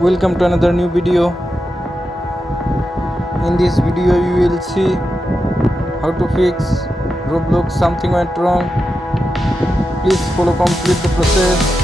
Welcome to another new video. In this video you will see how to fix Roblox something went wrong. Please follow complete the process.